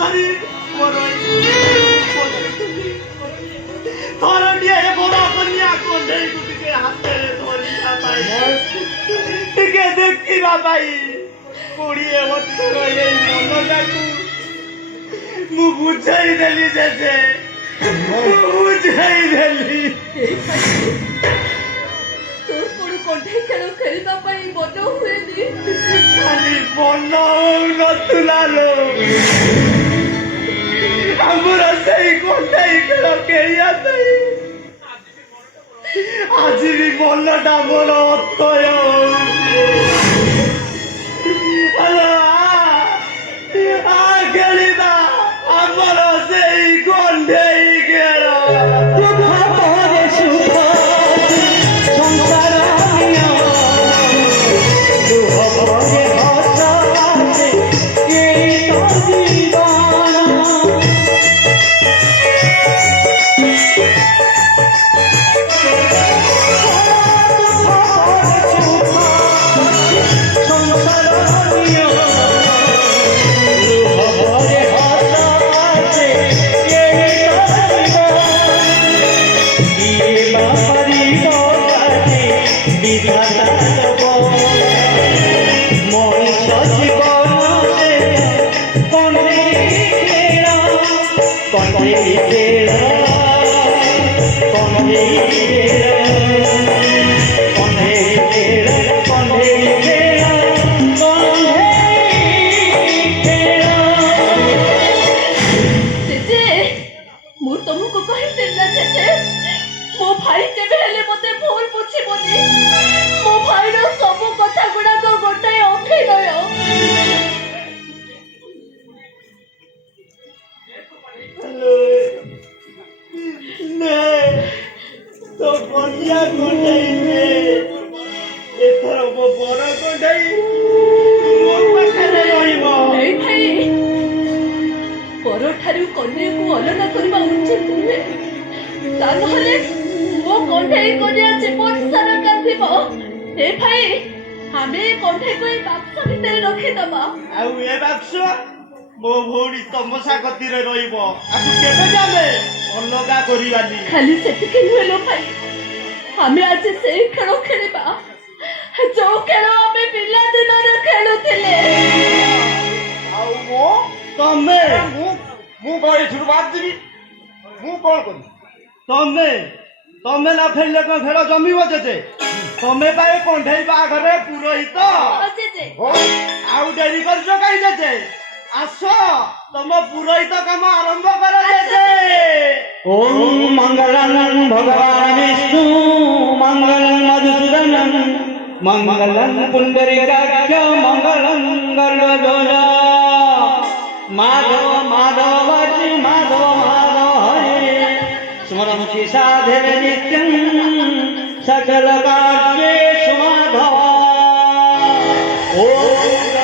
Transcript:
ধরি ধরনিয়ে বড় কন্যা কোন্ডে গুটিকে হাতে ধরি বাবাই টিকে দেখি বাবাই 20 বছর এই মনটাকু মু বুঝাই দেলি জেজে বুঝাই দেলি তোর পুরো কণ্ঠে কেন খেলবা পাই মনে হুয়েনি খালি মন নতুলালো আমার সেই কণ্ঠাই খেল কেই আছে আজি ବି ମନଟା ମୋର ଅଥୟ ଖେଳିବା ଆମର ସେଇ କଣ୍ଢେଇ ଖେଳ खाली सेतिके नुहे लो भाई हमें आज से खेल खेलिबा जो खेल हमें पिला दिन रे खेलुतिले आउ मो तमे मु गई शुरुआत दिबी मु कोन करी तमे तमे ना खेलले को खेल जमीबो जेते तमे पाए कोंढेई बाघरे पुरोहित जेते हो आउ डेरी करजो काई जेते आसो तम पुरोहित काम आरंभ करो जेते ओम मंगलम भगवान विष्णु मंगलम मधुसूदनम मंगलम पुंडरीकाक्ष मंगलम गरुड़ध्वज माधव माधव श्री माधव माधव हरे स्मरन्ति साधवे नित्यं सकल कार्ये सुमाधव ओम